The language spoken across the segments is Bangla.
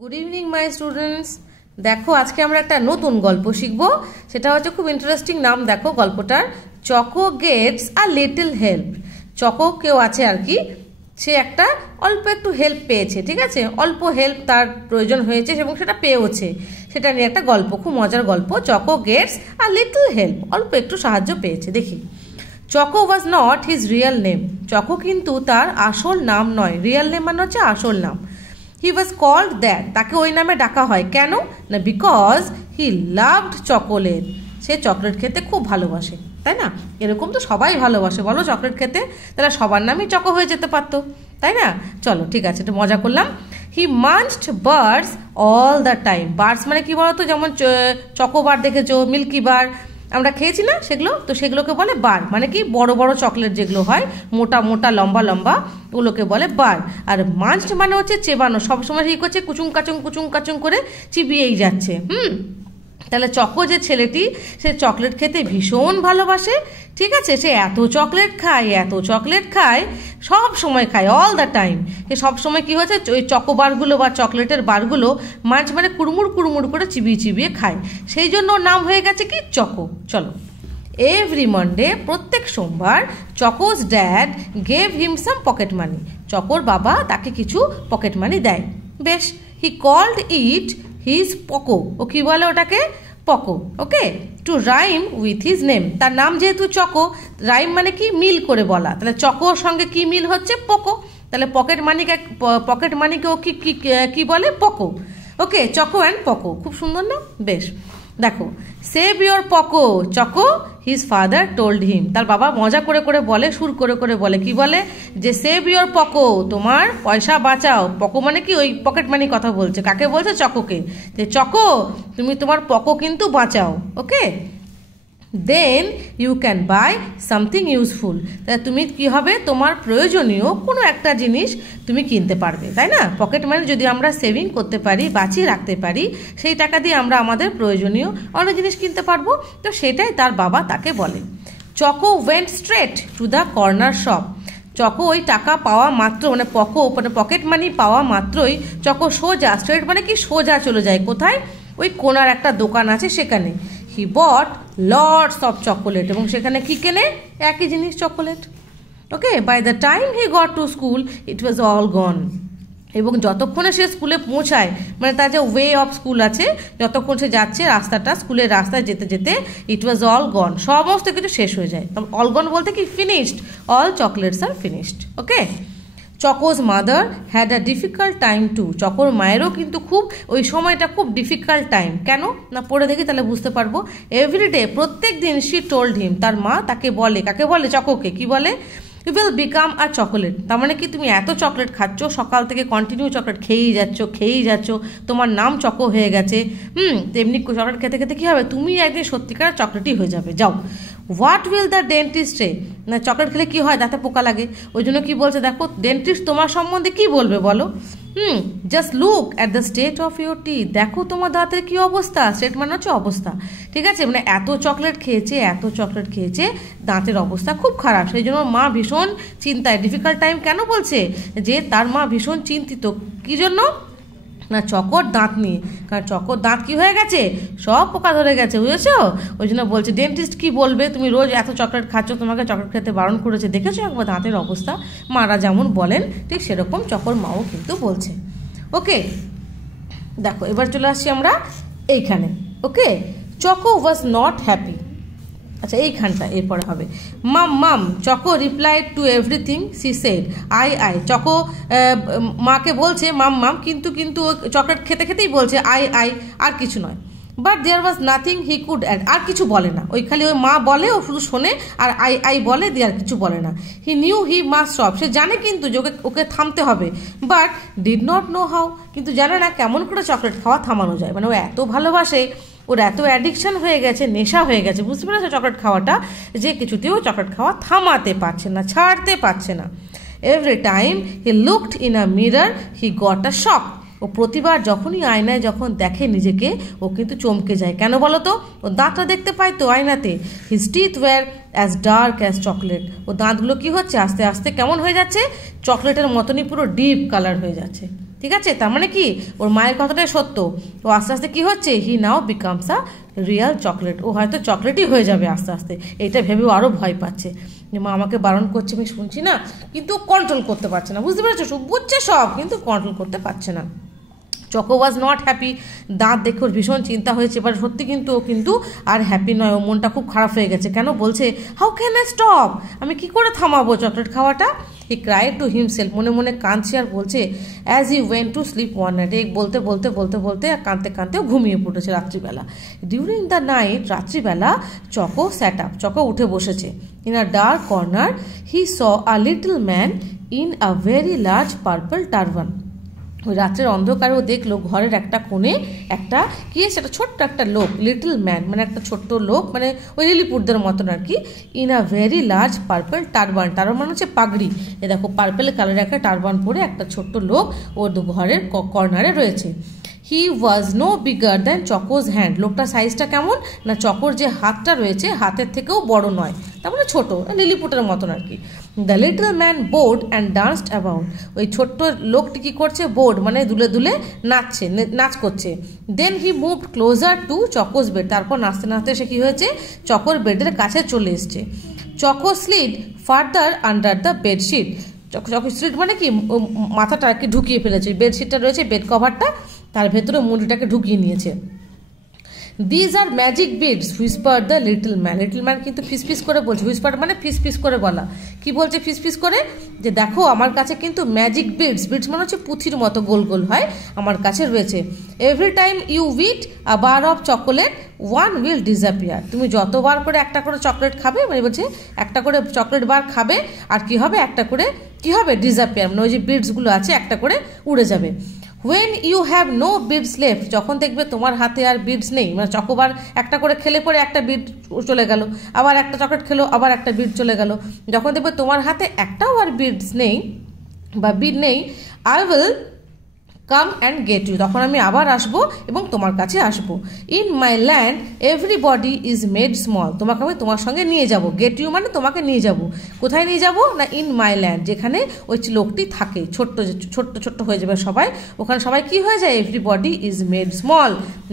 Good evening my students. দেখো আজকে আমরা একটা নতুন গল্প শিখবো, সেটা হচ্ছে খুব ইন্টারেস্টিং নাম। দেখো গল্পটার, Choco gets a little help. Choco কেউ আছে আর কি, সে একটা অল্প একটু হেল্প পেয়েছে, ঠিক আছে, অল্প হেল্প তার প্রয়োজন হয়েছে এবং সেটা পেয়েওছে। সেটা নিয়ে একটা গল্প, খুব মজার গল্প। Choco gets a little help, অল্প একটু সাহায্য পেয়েছে। দেখি, Choco was not his real name. Choco কিন্তু তার আসল নাম নয়। রিয়েল নেম মানে হচ্ছে আসল নাম। হি ওয়াজ কল্ড দ্যাট, তাকে ওই নামে ডাকা হয়। কেন না, বিকজ হি লাভড চকোলেট। সে চকলেট খেতে খুব ভালোবাসে, তাই না? এরকম তো সবাই ভালোবাসে বলো চকলেট খেতে, তাহলে সবার নামই চকো হয়ে যেতে পারতো, তাই না? চলো ঠিক আছে, একটু মজা করলাম। He munched birds all the time. Birds মানে কি বলতো, যেমন চকোবার দেখেছো, মিল্কি বার আমরা খেয়েছি না, সেগুলো তো সেগুলোকে বলে বার। মানে কি, বড় বড় চকলেট যেগুলো হয়, মোটা মোটা লম্বা লম্বা, ওগুলোকে বলে বার। আর মাঞ্চড মানে হচ্ছে চেবানো, সবসময় কি করছে, কুচুং কাচুং করে চিবিয়েই যাচ্ছে। তাহলে চকো যে ছেলেটি, সে চকলেট খেতে ভীষণ ভালোবাসে, ঠিক আছে। সে এত চকলেট খায়, সব সময় খায়, অল দ্য টাইম। সে সবসময় কি হচ্ছে, ওই চকোবারগুলো বা চকলেটের বারগুলো মাঝ মানে কুড়মুড় করে চিবিয়ে খায়। সেই জন্য ওর নাম হয়ে গেছে কি, চকো। চলো, এভরি মানডে, প্রত্যেক সোমবার, Choco's dad gave him some pocket money. চকোর বাবা তাকে কিছু পকেট মানি দেয়। বেশ, he called it his poco. ও কি বলে ওটাকে, poco. Okay, to rhyme with his name. তার নাম যেহেতু চকো, রাইম মানে কি, মিল করে বলা। তাহলে চকোর সঙ্গে কি মিল হচ্ছে, পকো। তাহলে পকেট মানিকে ও কি বলে, Poco. Okay, choco and Poco, খুব সুন্দর না? বেশ, দেখো, save your Poco choco his father told him. তার বাবা মজা করে বলে, সুর করে বলে, কি বলে, যে সেভ ইয়োর পকো, তোমার পয়সা বাঁচাও। পকো মানে কি, ওই পকেট মানি কথা বলছে। কাকে বলছে, চকোকে। যে চকো, তুমি তোমার পকো কিন্তু বাঁচাও। Okay, then you can buy something useful. তাহলে তুমি কি হবে, তোমার প্রয়োজনীয় কোনো একটা জিনিস তুমি কিনতে পারবে, তাই না? পকেট মানি যদি আমরা সেভিং করতে পারি, বাঁচিয়ে রাখতে পারি, সেই টাকা দিয়ে আমরা আমাদের প্রয়োজনীয় অনেক জিনিস কিনতে পারবো। তো সেটাই তার বাবা তাকে বলে। Choco went straight to the corner shop. Choco ওই টাকা পাওয়া মাত্র, মানে পকেট মানি পাওয়া মাত্রই চকো স্ট্রেট মানে কি, সোজা চলে যায় কোথায়, ওই কোনার একটা দোকান আছে সেখানে। He bought lots of chocolate, এবং সেখানে কি কেনে, একই জিনিস, chocolate. Okay, by the time he got to school it was all gone. এবং যতক্ষণে সে স্কুলে পৌঁছায়, মানে তার যে ওয়ে অফ স্কুল আছে, যতক্ষণ সে যাচ্ছে স্কুলের রাস্তায় যেতে ইট ওয়াজ অল গন, সমস্ত কিছু শেষ হয়ে যায়। অল গন বলতে কি, ফিনিশড, অল চকলেটস আর finished. Okay, Choco's mother had a difficult time too. চকোর মায়েরও কিন্তু ওই সময়টা খুব ডিফিকাল্ট টাইম। কেন না, পড়ে দেখি তাহলে বুঝতে পারবো। এভরিডে, প্রত্যেক দিন, শি টোল্ড হিম, তার মা তাকে বলে, কাকে বলে, চকোকে, কি বলে, you will become a chocolate. তার মানে কি, তুমি এত চকলেট খাচ্ছ, সকাল থেকে কন্টিনিউ চকলেট খেয়েই যাচ্ছ, তোমার নাম চকো হয়ে গেছে। তেমনি চকলেট খেতে কি হবে, তুমি একদিন সত্যিকার চকলেটই হয়ে যাবে। যাও, হোয়াট উইল দ্য ডেন্টিস্ট সে। না, চকলেট খেলে কি হয়, দাঁতে পোকা লাগে, ওই জন্য কি বলছে, দেখো ডেন্টিস্ট তোমার সম্বন্ধে কি বলবে বলো। Just look at the state of your teeth. দেখো তোমার দাঁতের কি অবস্থা। স্টেট মানে হচ্ছে অবস্থা, ঠিক আছে, মানে এত চকলেট খেয়েছে, দাঁতের অবস্থা খুব খারাপ। সেই জন্য মা ভীষণ চিন্তায়। ডিফিকাল্ট টাইম কেন বলছে, যে তার মা ভীষণ চিন্তিত। কি জন্য না, চকোর দাঁত নিয়ে। কারণ চকোর দাঁত কি হয়ে গেছে, সব পোকা ধরে গেছে, বুঝেছো? ওই জন্য বলছে, ডেন্টিস্ট কি বলবে, তুমি রোজ এত চকলেট খাচ্ছ, তোমাকে চকলেট খেতে বারণ করেছে, দেখেছো একবার দাঁতের অবস্থা। মারা যেমন বলেন, ঠিক সেরকম চকোর মাও কিন্তু বলছে। ওকে, দেখো এবার চলে আসছি আমরা এইখানে। Okay, Choco was not happy. আচ্ছা, এইখানটা এরপরে হবে। Mum Choco replied to everything she said. আই চকো মাকে বলছে মাম, কিন্তু চকলেট খেতেই বলছে আই, আর কিছু নয়। But there was nothing he could add. আর কিছু বলে না, ওই খালি ওই মা বলে, ও শুধু শোনে, আর আই বলে, দিয়ে আর কিছু বলে না। He knew he must stop. সে জানে কিন্তু যে ওকে থামতে হবে, but did not know how. কিন্তু জানে না কেমন করে চকলেট খাওয়া থামানো যায়। মানে ও এত ভালোবাসে, ওর এত অ্যাডিকশন হয়ে গেছে, নেশা হয়ে গেছে, বুঝতে পেরেছো চকলেট খাওয়াটা, যে কিছুতেও চকলেট খাওয়া থামাতে পারছে না, ছাড়তে পারছে না। Every time he looked in a mirror he got a shock. ও প্রতিবার যখনই আয়নায় যখন দেখে নিজেকে, ও কিন্তু চমকে যায়। কেন বলো তো, ও দাঁতটা দেখতে পায় তো আয়নাতে। His teeth were as dark as chocolate. ও দাঁতগুলো কি হচ্ছে, আস্তে আস্তে কেমন হয়ে যাচ্ছে, চকলেটের মতনই পুরো ডিপ কালার হয়ে যাচ্ছে। ঠিক আছে, তার মানে কি ওর মায়ের কথাটাই সত্য। ও আস্তে আস্তে কি হচ্ছে, হি নাও বিকামস আ রিয়াল চকলেট, ও হয়তো চকলেটই হয়ে যাবে আস্তে আস্তে। এইটা ভেবেও আরও ভয় পাচ্ছে যে মা আমাকে বারণ করছে, আমি শুনছি না, কিন্তু কন্ট্রোল করতে পারছে না। বুঝতে পেরেছো, বুঝছে সব কিন্তু কন্ট্রোল করতে পারছে না। চকো ওয়াজ নট হ্যাপি, দাঁত দেখে ওর ভীষণ চিন্তা হয়েছে। এবার সত্যি কিন্তু ও কিন্তু আর হ্যাপি নয়, ও মনটা খুব খারাপ হয়ে গেছে। কেন বলছে, হাউ ক্যান আই স্টপ, আমি কি করে থামাবো চকলেট খাওয়াটা। হি ক্রাইড টু হিমসেলফ, মনে মনে কাঁদছে আর বলছে, as he went to sleep one night, এই বলতে বলতে বলতে বলতে আর কাঁদতে কাঁদতেও ঘুমিয়ে পড়েছে রাত্রিবেলা। ডিউরিং দ্য নাইট, রাত্রিবেলা চকো স্যাট আপ, চকো উঠে বসেছে। In a dark corner he saw a little man in a very large purple turban. ওই রাত্রের অন্ধকারেও দেখলো ঘরের একটা কোণে একটা কি সেটা ছোট্ট একটা লোক, লিটল ম্যান মানে একটা ছোট্ট লোক, মানে ওই লিলিপুটদের মতন আর কি। In a very large purple turban, turban হচ্ছে পাগড়ি, এ দেখো পার্পল কালারের একটা টারবান পরে একটা ছোট্ট লোক ওর ঘরের কর্নারে রয়েছে। He was no bigger than Choco's hand, লোকটার সাইজটা কেমন না, চকোর যে হাতটা রয়েছে হাতের থেকেও বড় নয়, তার মানে ছোট, লিলিপুটের মতন আর কি। The little man board and danced about, ওই ছোট্ট লোকটি কি করছে, বোর্ড মানে দুলে দুলে নাচছে, নাচ করছে। Then he moved closer to Choco's bed, তারপর নাচতে নাচতে সে কি হয়েছে, চকোর বেডের কাছে চলে এসছে। Choco slid further under the bedsheet, choco slid মানে কি মাথাটা আর কি ঢুকিয়ে ফেলেছে, বেডশিটটা রয়েছে বেড কভারটা তার ভেতরে মুন্ডিটাকে ঢুকিয়ে নিয়েছে। These are magic beads Whisper the little man, little man কিন্তু ফিসফিস করে বলছে, হুইসপার মানে ফিসফিস করে বলা। কি বলছে ফিসফিস করে, যে দেখো আমার কাছে কিন্তু ম্যাজিক বিডস, বিডস মানে হচ্ছে পুঁথির মতো গোল গোল হয়, আমার কাছে রয়েছে। Every time you eat a bar of chocolate one will disappear, তুমি যতবার করে একটা করে চকলেট খাবে, মানে বলছে একটা করে চকলেট বার খাবে আর কি হবে, একটা করে কি হবে, ডিসঅ্যাপিয়ার মানে ওই যে বিডসগুলো আছে একটা করে উড়ে যাবে। When you have no beads left, যখন দেখবে তোমার হাতে আর বিডস নেই, মানে চকোবার একটা করে খেলে পরে একটা বিড চলে গেল, আবার একটা চকলেট খেলো আবার একটা বিড চলে গেল, যখন দেখবে তোমার হাতে একটাও আর বিডস নেই বা বিড নেই, I will come and get you, তখন আমি আবার আসবো এবং তোমার কাছে আসবো। In my land everybody is made small, তোমাকে আমি তোমার সঙ্গে নিয়ে যাব, গেট ইউ মানে তোমাকে নিয়ে যাব। কোথায় নিয়ে যাব না, ইন মাই ল্যান্ড, যেখানে ওই লোকটি থাকে, ছোট্ট ছোট্ট ছোট্ট হয়ে যাবে সবাই, ওখানে সবাই কি হয়ে যায়, এভরিবডি ইজ মেড স্মল,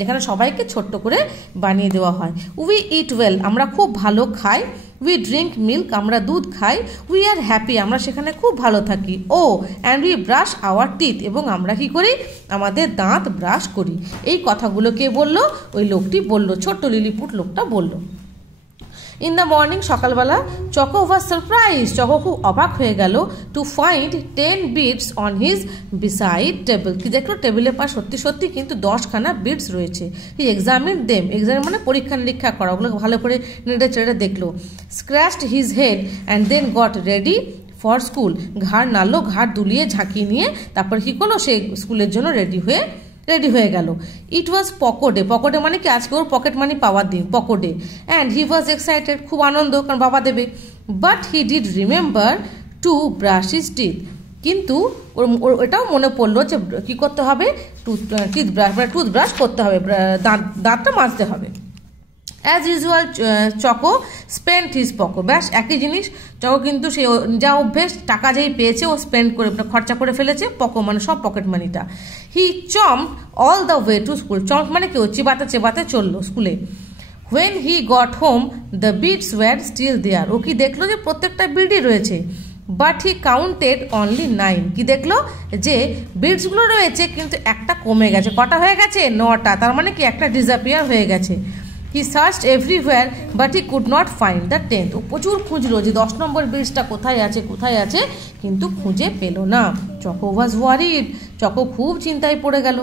যেখানে সবাইকে ছোট্ট করে বানিয়ে দেওয়া হয়। উই ইট ওয়েল, আমরা খুব ভালো খাই। উই ড্রিঙ্ক মিল্ক, আমরা দুধ খাই। উই আর হ্যাপি, আমরা সেখানে খুব ভালো থাকি। ও and we brush our teeth, এবং আমরা কি করি, আমাদের দাঁত ব্রাশ করি। এই কথাগুলো কে বললো, ওই লোকটি বললো, ছোট্ট লিলিপুট লোকটা বললো। ইন দ্য মর্নিং, সকালবেলা চকো ওয়াজ সারপ্রাইজ, চকো খুব অবাক হয়ে গেল to find 10 beads on his beside table, কি দেখলো টেবিলের পাশ সত্যি সত্যি কিন্তু 10খানা বিডস রয়েছে। হি এক্সামিন দেম, এক্সামিন মানে পরীক্ষা নিরীক্ষা করা, ওগুলো ভালো করে নেড়ে চেড়ে দেখলো। Scratched his head and then got ready for school, ঘাড় নাড়লো, ঘাড় দুলিয়ে ঝাঁকিয়ে নিয়ে তারপর কি করলো, সে স্কুলের জন্য রেডি হয়ে গেল। ইট ওয়াজ পকোডে, পকোডে মানে কি আজকে ওর পকেট মানি পাওয়ার দিন, পকোডে। অ্যান্ড হি ওয়াজ এক্সাইটেড, খুব আনন্দ কারণ বাবা দেবে। But he did remember to brush his teeth, কিন্তু ওর এটাও মনে পড়লো যে কী করতে হবে, টুথব্রাশ করতে হবে, দাঁতটা মাজতে হবে। As usual choco spend his pocket, ব্যাস একই জিনিস, চকো কিন্তু সে যা অভ্যেস, টাকা যেই পেয়েছে ও স্পেন্ড করে খরচা করে ফেলেছে, মানে সব পকেট মানিটা। He chomped all the way to school, chomp মানে কি ও চিবাতে চেবাতে চললো স্কুলে। When he got home the beads were still there, ও কি দেখলো যে প্রত্যেকটা বিডই রয়েছে। বাট হি কাউন্টেড অনলি 9, কি দেখলো যে বিডসগুলো রয়েছে কিন্তু একটা কমে গেছে, কটা হয়ে গেছে, 9টা, তার মানে কি একটা ডিসঅ্যাপিয়ার হয়ে গেছে। He searched everywhere but he could not find the 10th, ও প্রচুর খুঁজলো যে 10 নম্বর বিডসটা কোথায় আছে, কিন্তু খুঁজে পেল না। চকো ওয়াজ ওয়ারিড, চকো খুব চিন্তায় পড়ে গেল।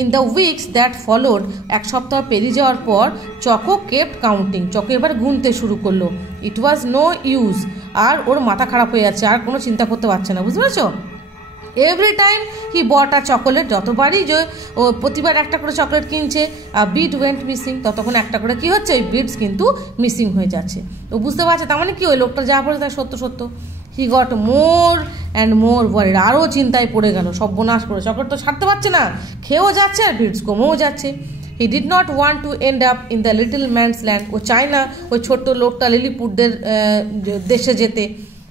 In the weeks that followed, এক সপ্তাহ পেরিয়ে যাওয়ার পর চকো কেপ্ট কাউন্টিং, চকো এবার গুনতে শুরু করলো। ইট ওয়াজ নো ইউজ, আর ওর মাথা খারাপ হয়ে যাচ্ছে, আর কোনো চিন্তা করতে পারছে না, বুঝতে পেরেছো। Every time he bought a chocolate, যতবারই যে ও প্রতিবার একটা করে চকলেট কিনছে, বিড ওয়েন্ট মিসিং, ততক্ষণ একটা করে কি হচ্ছে, ওই বিডস কিন্তু মিসিং হয়ে যাচ্ছে। ও বুঝতে পারছে তার মানে কি ওই লোকটা যা বলে তাই সত্য। He got more and more worried, আরও চিন্তায় পড়ে গেল, সর্বনাশ করে, চকলেট তো ছাড়তে পারছে না, খেয়েও যাচ্ছে আর বিডস কমেও যাচ্ছে। He did not want to end up in the little man's land, ও চায় না ওই ছোট্ট লোকটা লিলিপুটদের দেশে যেতে।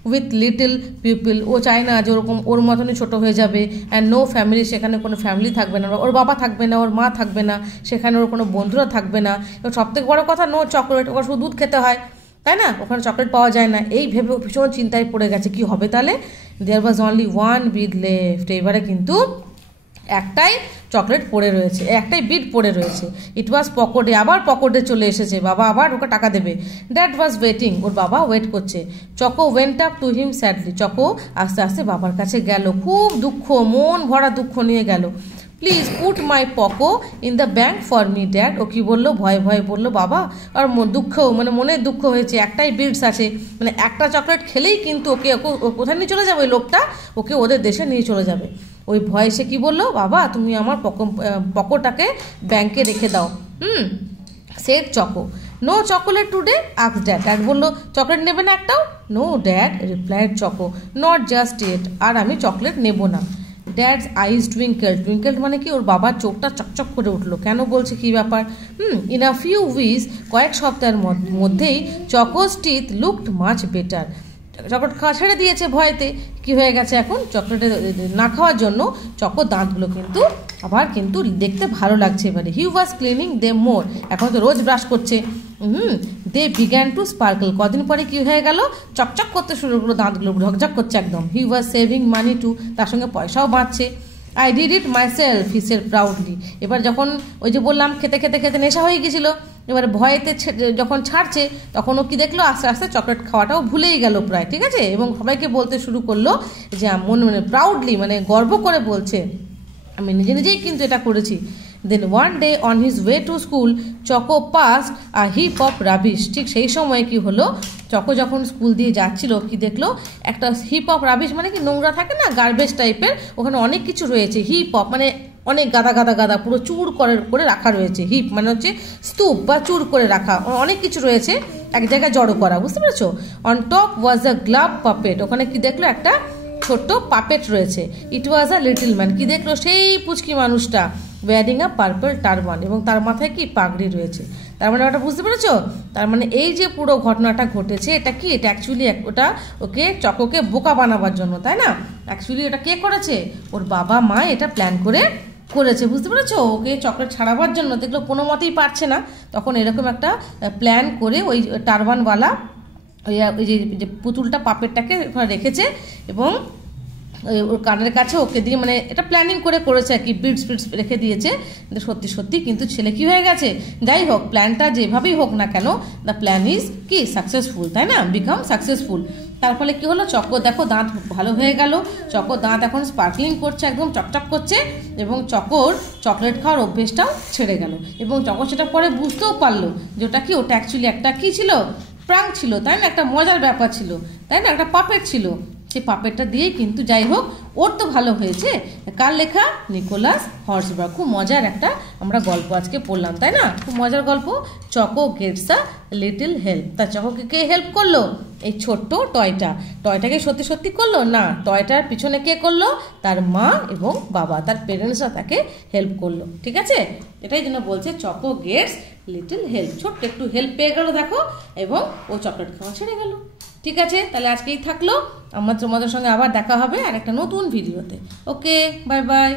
With little people. ও চায় না যে ওরকম ওর মতনই ছোটো হয়ে যাবে। অ্যান্ড নো ফ্যামিলি, সেখানে কোনো ফ্যামিলি থাকবে না, ওর বাবা থাকবে না, ওর মা থাকবে না, সেখানে ওর কোনো বন্ধুরা থাকবে না। এবং সবথেকে বড় কথা, নো চকলেট, ওর শুধু দুধ খেতে হয়, তাই না, ওখানে চকলেট পাওয়া যায় না। এই ভেবে ভীষণ চিন্তায় পড়ে গেছে কি হবে তাহলে। There was only one bead left. এবারে কিন্তু একটাই চকলেট পড়ে রয়েছে, একটাই বিট পড়ে রয়েছে। ইট ওয়াজ পকেটে, আবার পকেটে চলে এসেছে। বাবা আবার ওকে টাকা দেবে। ড্যাড ওয়াজ ওয়েটিং, ওর বাবা ওয়েট করছে। Choco went up to him sadly, choco আস্তে আস্তে বাবার কাছে গেল, খুব দুঃখ, মন ভরা দুঃখ নিয়ে গেল। Please put my poco in the bank for me dad. ও কি বললো, ভয়ে ভয়ে বললো বাবা। আর দুঃখ, মানে মনে দুঃখ হয়েছে, একটাই বিটস আছে, মানে একটা চকলেট খেলেই কিন্তু ওকে কোথায় নিয়ে চলে যাবে ওই লোকটা, ওকে ওদের দেশে নিয়ে চলে যাবে। ওই ভয়ে সে কি বললো, বাবা তুমি আমার পকোটাকে ব্যাংকে রেখে দাও। Said Choco. No chocolate today, ask dad. Dad বললো চকলেট নেবে না একটাও? No dad, replied Choco, not just yet, আর আমি চকলেট নেব না। ড্যাডস আইজ টুইঙ্কেলড মানে কি, ওর বাবার চোখটা চকচক করে উঠলো। কেন বলছে, কি ব্যাপার? ইন আ ফিউ উইকস, কয়েক সপ্তাহের মধ্যেই Chocos teeth looked much better. Chocolate খাওয়া ছেড়ে দিয়েছে ভয়েতে, কি হয়ে গেছে এখন, চকলেটে না খাওয়ার জন্য চকোর দাঁতগুলো কিন্তু আবার কিন্তু দেখতে ভালো লাগছে এবারে। হি ওয়াজ ক্লিনিং দে মোর, এখন তো রোজ ব্রাশ করছে। দে বিগ্যান টু স্পার্কল, কদিন পরে কি হয়ে গেল, চকচক করতে শুরু করলো, দাঁতগুলো ঝকঝক করছে একদম। হি ওয়াজ সেভিং মানি টু, তার সঙ্গে পয়সাও বাঁচছে। I did it my self, he said proudly. এবার যখন ওই যে বললাম খেতে খেতে খেতে নেশা হয়ে গেছিলো, এবারে ভয়েতে যখন ছাড়ছে তখন ও কি দেখলো, আস্তে আস্তে চকলেট খাওয়াটাও ভুলেই গেল প্রায়, ঠিক আছে। এবং সবাইকে বলতে শুরু করলো যে মানে প্রাউডলি, মানে গর্ব করে বলছে, আমি নিজে নিজেই কিন্তু এটা করেছি। Then one day on his way to school Choco passed a heap of rubbish. ঠিক সেই সময় কি হলো, চকো যখন স্কুল দিয়ে যাচ্ছিল কি দেখলো, একটা হিপ অফ রাবিশ মানে কি, নোংরা থাকে না, গার্বেজ টাইপের, ওখানে অনেক কিছু রয়েছে। হিপ অফ মানে অনেক গাদা গাদা গাদা পুরো চুর করে রাখা রয়েছে। হিপ মানে হচ্ছে স্তূপ বা চুর করে রাখা, অনেক কিছু রয়েছে এক জায়গায় জড়ো করা, বুঝতে পেরেছো। On top was a glove puppet, ওখানে কি দেখলো, একটা ছোট্ট পাপেট রয়েছে। ইট ওয়াজ আ লিটল ম্যান, কি দেখলো, সেই পুচকি মানুষটা, ওয়ারিং আ পার্পল টারবান, এবং তার মাথায় কি পাগড়ি রয়েছে। তার মানে ওটা বুঝতে পেরেছো, তার মানে এই যে পুরো ঘটনাটা ঘটেছে, এটা কি, এটা অ্যাকচুয়ালি ওটা ওকে চকোকে বোকা বানাবার জন্য, তাই না। অ্যাকচুয়ালি এটা কে করেছে, ওর বাবা মা এটা প্ল্যান করেছে, বুঝতে পেরেছো। ওকে চকলেট ছাড়াবার জন্য দেখলো কোনো মতেই পারছে না, তখন এরকম একটা প্ল্যান করে ওই টারবানওয়ালা ওই যে পুতুলটা পাপেটটাকে রেখেছে, এবং ওর কানের কাছে ওকে দিয়ে, মানে এটা প্ল্যানিং করেছে আর কি, বিটস রেখে দিয়েছে। সত্যি সত্যি কিন্তু ছেলে কি হয়ে গেছে। যাই হোক, প্ল্যানটা যেভাবেই হোক না কেন, দ্য প্ল্যান ইজ কি সাকসেসফুল, তাই না, বিকাম সাকসেসফুল। তার ফলে কি হলো, চকো দেখো দাঁত ভালো হয়ে গেল, চকো দাঁত এখন স্পার্কলিং করছে, একদম চকচক করছে, এবং চকোর চকলেট খাওয়ার অভ্যেসটাও ছেড়ে গেল। এবং চকো সেটা পরে বুঝতেও পারলো যে ওটা কি, ওটা অ্যাকচুয়ালি একটা কি ছিল, প্রাঙ্ক ছিল, তাই না, একটা মজার ব্যাপার ছিল, তাই না, একটা পাপেট ছিল। সেই পাপেটটা দিয়েই কিন্তু, যাই হোক, ওর তো ভালো হয়েছে। কার লেখা, নিকোলাস হর্সবার্গ। খুব মজার একটা আমরা গল্প আজকে পড়লাম, তাই না, খুব মজার গল্প। Choco gets a little help. তা চকোকে কে হেল্প করলো, এই ছোট্ট টয়টাকে সত্যি সত্যি করলো না, টয়টার পিছনে কে করলো, তার মা এবং বাবা, তার পেরেন্টসরা তাকে হেল্প করলো, ঠিক আছে। এটাই জন্য বলছে চকো গেটস লিটল হেল্প, ছোট্ট একটু হেল্প পেয়ে গেল দেখো, এবং ও চকলেট খাওয়া ছেড়ে গেল। ঠিক আছে, তাহলে আজকেই থাকলো, তোমাদের সঙ্গে আবার দেখা হবে আর একটা নতুন ভিডিওতে। ওকে, বাই বাই।